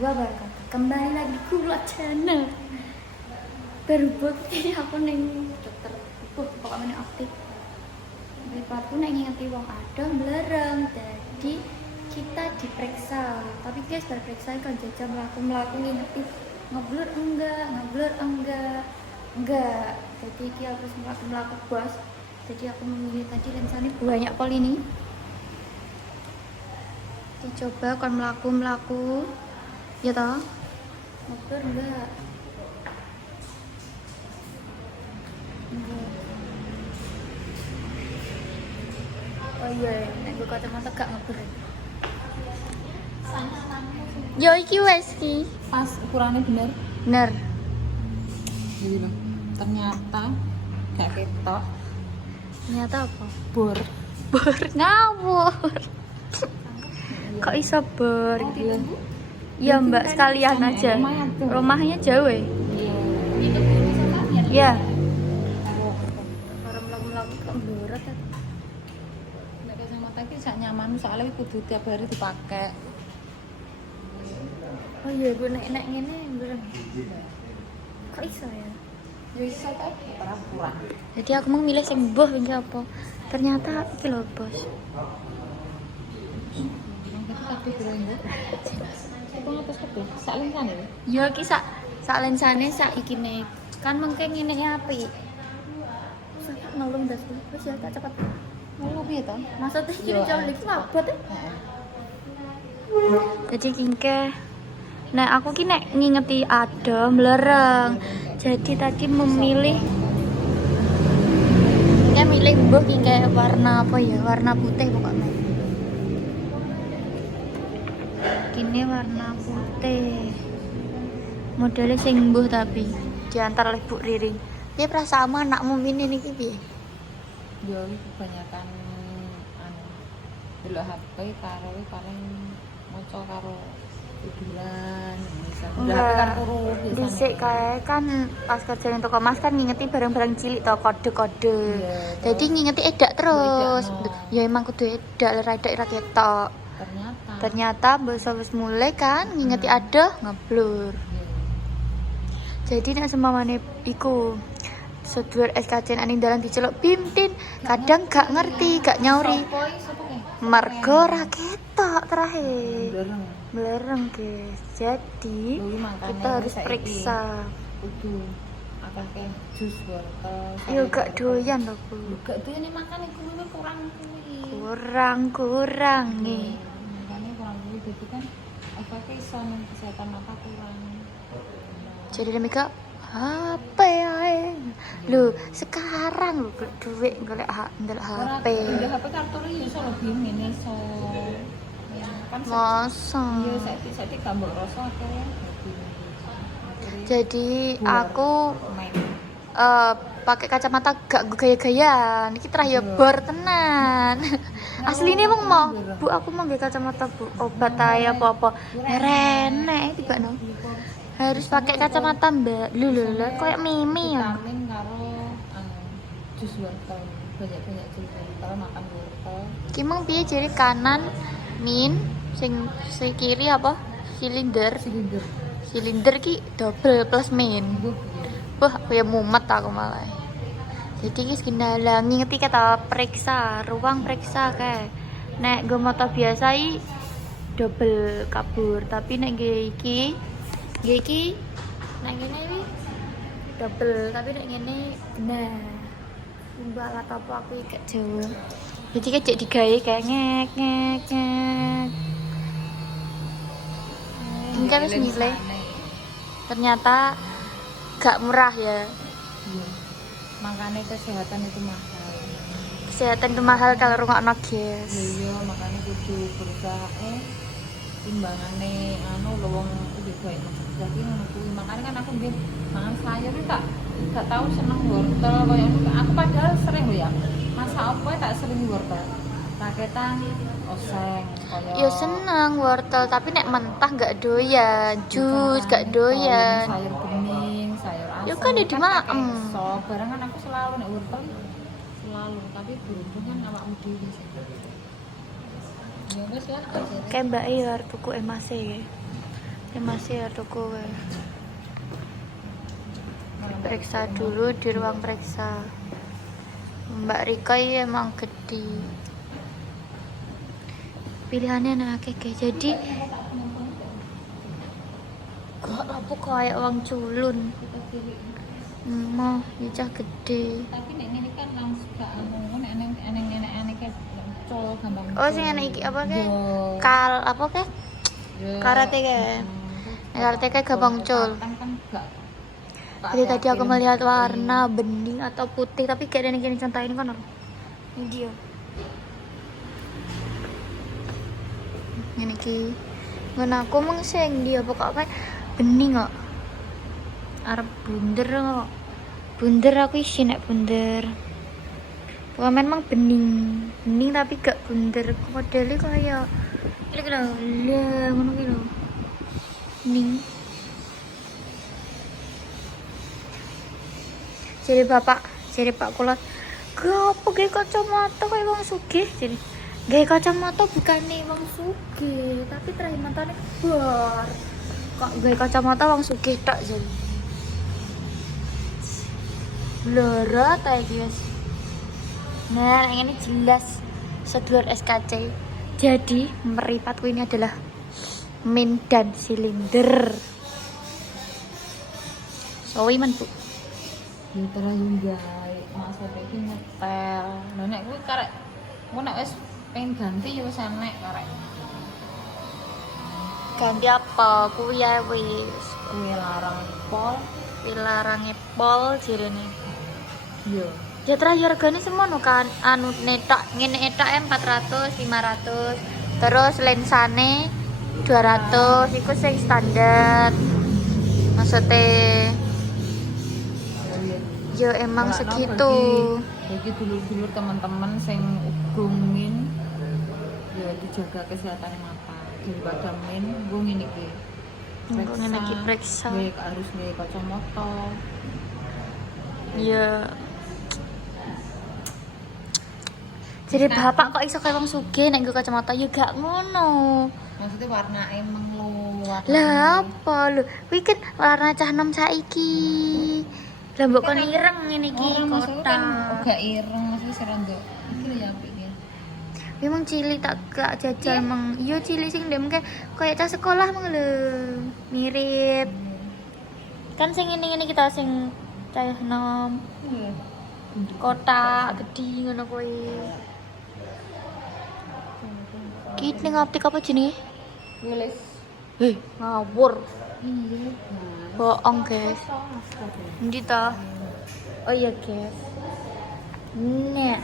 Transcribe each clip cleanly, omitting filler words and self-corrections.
wabarakatuh. Kembali lagi Kula Channel. Berhubung ini aku neng dokter pokoknya aktif. Mripatku nek ngingeti wong adoh blereng. Jadi kita diperiksa. Tapi guys, periksa kan jajal mlaku ngingeti ngeblur enggak. Jadi iki harus mlaku bos. Jadi aku memilih tadi lensanya banyak pol ini. Dicoba kon mlaku ya toh. Ngeblur enggak. Oh iya, nek gue kacamata gak ngeblur. Yo iki wes ki. Pas ukurannya bener. Bener. Jadi loh. Ternyata gak ketok. Ternyata apa? Bor. Bor ngawur. Kok iso bor? Iya mbak, sekalian aja. Rumahnya jauh ya? Itu misalkan Iya. Orang melaku kok mblorot ya? nek kacamata iki sak nyaman soalnya kudu tiap hari dipakai. Oh iya, gue nek ngene mblorot. Kok iso ya? Ya iso ta ora kurang. Jadi aku mau milih sing mbuh iki apa? Ternyata iki lho, Bos. Tapi berenggo. Itu ngapus kabeh. Sak lensane lho. Ya iki sak lensane sak ikine. Kan mengke ngene apik. Sak nolong das. Wis ya tak cepet. Ngono piye to? Maksudnya iki jauh iki mabot ya. Heeh. Jadi kingke nek aku ki nek ngingeti adem lereng. Jadi tadi memilih milih mbuh kingke warna apa ya? Warna putih pokoknya. Kini warna putih. Modelnya sing mbuh tapi diantar oleh Bu Riring. Piye perasaanmu anakmu ini niki piye? Ya iki kebanyakan anu delok HP karo paling maca karo tiduran misalnya kan turu Dhisik kae kan pas kerja ning toko Mas kan ngingeti barang-barang cilik to kode-kode. Jadi ngingeti edak terus. Ya emang kudu edak rada ira ketok. Ternyata basa wis mulai kan ngingeti adoh ngeblur. Jadi nek semamane iku sedulur SKCN aning dalan diceluk Bimtin, kadang gak ngerti, gak nyauri. Mergo ra ketok terakhir. Belereng guys. Jadi kita harus periksa. Kudu akeh jus wortel. Yo gak doyan lho, Bu. Gak doyan makan iku kurang kuwi. Kurang nih. Makanya kurang kuwi jadi kan efeknya iso nang kesehatan mata kurang. Jadi demikian HP ae. Lho, sekarang lho duit golek HP. Udah HP kartu ya iso lebih ngene iso. Kan Masa? iya saiki gak mbok rasa akeh. Jadi aku pakai kacamata gak gaya-gayaan. Iki trah ya bor tenan. Asline emang mau, Bu aku mau nggih kacamata Bu. Obat ae apa-apa. Renek tiba no. Harus pakai kacamata Mbak. Lho kayak Mimi ya. Vitamin karo jus wortel. Banyak-banyak jus wortel, makan wortel. Ki mung piye jari kanan min sing kiri apa? Silinder ki double plus min. Wah, kayak mumet aku malah. Jadi guys kendala ngingeti kata periksa, ruang periksa kayak. Nek gue mata biasa i double kabur, tapi nek iki nek ngene iki double, tapi nek ngene benar. Mbak alat apa aku gak jauh. Jadi kayak digawe kayak ngek. Ini kan nilai. Ternyata gak murah ya. Iya. Makanya kesehatan itu mahal. Kesehatan itu mahal kalau rumah anak guys. Iya, makanya kudu berusaha timbangane anu lho wong kudu bae. Jadi ngono kuwi. Makanya kan aku biyen mangan sayur iki gak tahu seneng wortel koyo aku padahal sering lho ya. Masak apa tak sering wortel. Paketan oseng koyo. Ya seneng wortel, tapi nek mentah gak doyan, jus gak doyan. Sayur bening, sayur asam. Ya kan di maem. Sop, barang kan aku selalu nek wortel selalu, tapi beruntung kan awakmu dhewe sih. Ya wis lah. Kayak Mbak Iar tuku emase. Ya masih ada kowe. Periksa dulu di ruang periksa. Mbak Rika ya emang gede. Pilihannya enak kayak jadi kok apa kayak uang culun. Mau ya gede. Tapi nek ngene kan langsung gak anu nek eneng kayak col gampang. Oh sing enak iki apa ke? Yo. Kal apa ke? Yo. Karate ke? Karate ke gampang cul. Kan gak. Jadi tadi aku melihat warna bening atau putih tapi kayak gini contoh ini kan ini dia. Ini ki. Ngen aku mengseng dia pokoknya bening kok. Arep bunder kok. Bunder aku isi nek bunder. Pokoknya memang bening tapi gak bunder. Modelnya kayak ini kira lah ngono ki lho. Bening. Jadi Pak kula apa gawe kacamata kayak wong sugih. Jadi gawe kacamata bukannya wong sugih, tapi terakhir matane bar. Kok gawe kacamata wong sugih tok jadi. Blora ta iki wis. Nah, yang ini jelas sedulur SKC. Jadi, meripatku ini adalah min dan silinder. Sowi men, Bu. Ya terlalu gawe maksudnya iki nyetel. Lha nek kuwi karek engko nek wis pengen ganti ya wis enek karek. Ganti apa? Kuwi ya wis. Kuwi larang pol. Pilarange pol jirene. Yo. Ya terakhir harganya semono kan anu netak ngene etak 400 500 terus lensane 200 iku sing standar maksudnya yo emang segitu bagi dulur-dulur teman-teman sing ugungin ya dijaga kesehatan mata daripada min gue ngene iki ngene iki periksa gue harus gue kacamata ya. Jadi bapak kok iso kayak wong sugih nek nggo kacamata ya gak ngono. Maksudnya warna emang lo Lah apa lho? Kuwi kan warna cah nom saiki. Lah mbok kon ireng ngene iki maksudnya kan kotak. gak ireng maksudnya serondok iki lho ya apik ya. Memang cilik tak gak jajal emang. Iya cilik sing ndem kayak cah sekolah mong lho. Mirip. Kan sing ngene-ngene kita sing cah nom Iya. kotak gede ngono kuwi. Ki ning optik apa jenenge? Wilis. Ngawur. Iya. Bohong, guys. Endi ta? Oh iya, guys. Nek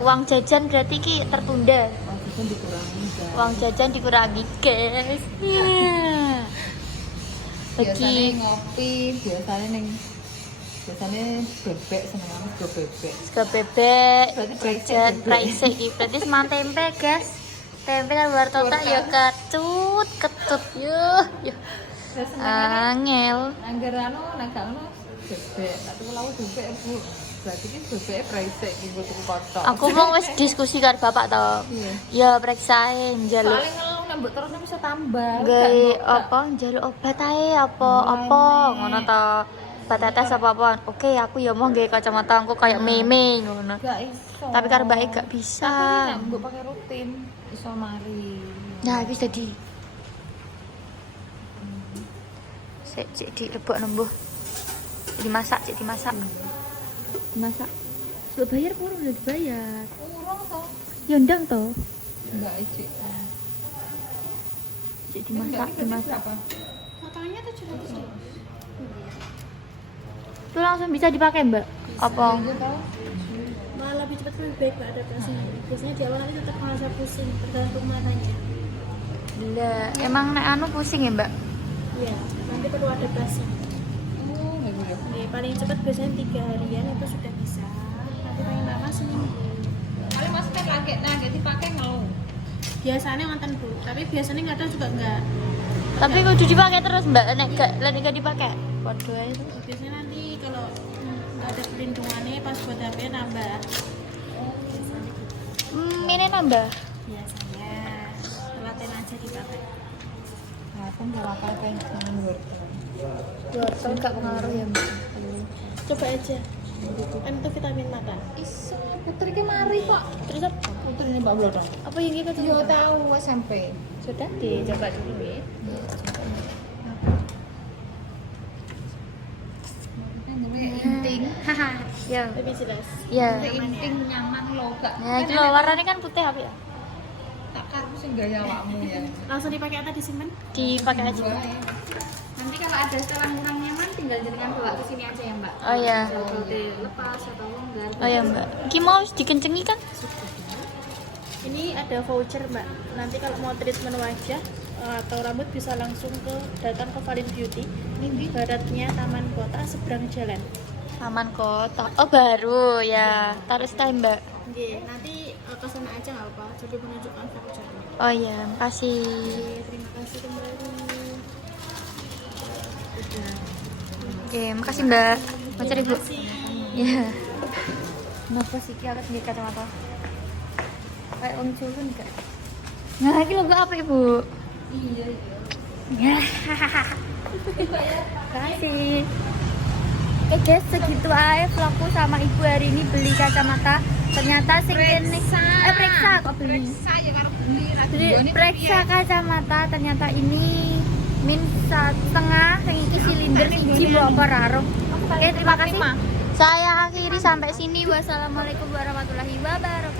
uang jajan berarti ki tertunda. Maksudnya dikurangi guys. Uang jajan dikurangi, guys. Biasanya Bagi ngopi, biasanya bebek seneng banget go bebek. sego bebek, Berarti jajan bebek. praise iki. Berarti semang tempe, guys. Tempe kan luar total ya ketut yo. Terus senengane Angel. anggar anu nek gak ono bebek, tak tuku lauk bebek Bu. Berarti ki bebeke praise iki nggo tuku kotok. Aku mau wis diskusi karo bapak to. Iya. Ya periksain njaluk Paling ngeluh nembok terus bisa tambah. gawe apa njaluk obat ae apa ngono to. Obat tetes apa. Oke, aku ya mau gawe kacamata aku kayak meme ngono. Gak iso. Tapi karo mbake gak bisa. Tapi nek mbok pakai rutin iso mari. Nah, wis dadi. Sik dilebok nembuh. Dimasak. Dimasak. Sudah bayar purung udah dibayar. Urung to. Ya ndang to. Enggak icik. Sik dimasak. Berapa? Totalnya 700 ribu. Itu langsung bisa dipakai, Mbak? Apa? Iya tau. Malah lebih cepat lebih baik Mbak adaptasinya. Biasanya di awal nanti tetap merasa pusing tergantung matanya. Lah, emang nek anu pusing ya, Mbak? Iya, nanti perlu adaptasi. Oh, gitu ya. Nih, paling cepat biasanya 3 harian itu sudah bisa. Tapi paling lama seminggu. Paling maksudnya lagi dipakai ngeluh. Biasanya ngonten Bu, tapi biasanya nggak tahu juga enggak. Tapi kudu dipakai terus, Mbak. Nek gak dipakai. Waduh ae. Biasanya nanti kalau nggak ada perlindungannya pas buat HP nambah. Biasanya gitu. Ini nambah. Biasanya setelah bisa dipakai. Nah, aku nggak apa kayak dengan wortel. Wortel gak pengaruh ya mbak. Coba aja. Kan itu vitamin mata. Iso, puter ki mari kok. Terus apa? Puter ini Mbak Blodong. Apa yang kita Yo tahu SMP. sudah dicoba dulu ya. Inting. Haha. Ya. Lebih jelas. Ya. Inting nyaman lo gak. Ya itu loh warnanya kan putih apa ya? Tak karbu sing gaya awakmu ya. Langsung dipakai atau disimpan? Dipakai aja. Nanti kalau ada setelan kurang nyaman tinggal jenengan bawa ke sini aja ya, Mbak. Oh ya. Kalau dilepas atau longgar. Oh ya mbak. Ki mau dikencengi kan? Ini ada voucher, Mbak. Nanti kalau mau treatment wajah atau rambut bisa langsung datang ke Valin Beauty. Ini baratnya Taman Kota seberang jalan. Taman Kota. Oh baru ya. Taruh time mbak. Oke, nanti ke sana aja nggak apa-apa. Jadi menunjukkan vouchernya. Oh iya, makasih. Oke, terima kasih kembali. Oke, makasih mbak. Mau cari bu? Terima kasih. Ya. Kenapa sih ki harus beli kacamata? Kayak om culun gak? Nah, ini logo apa ibu? Iya. Ya. Kasih. Oke guys, segitu aja vlogku sama ibu hari ini beli kacamata. Ternyata sing kene periksa kok beli. Saya karo beli Beli periksa kacamata ternyata ini min 1,5 yang iki silinder siji mbok apa raro. Oke, terima kasih. Saya akhiri sampai sini. Wassalamualaikum warahmatullahi wabarakatuh.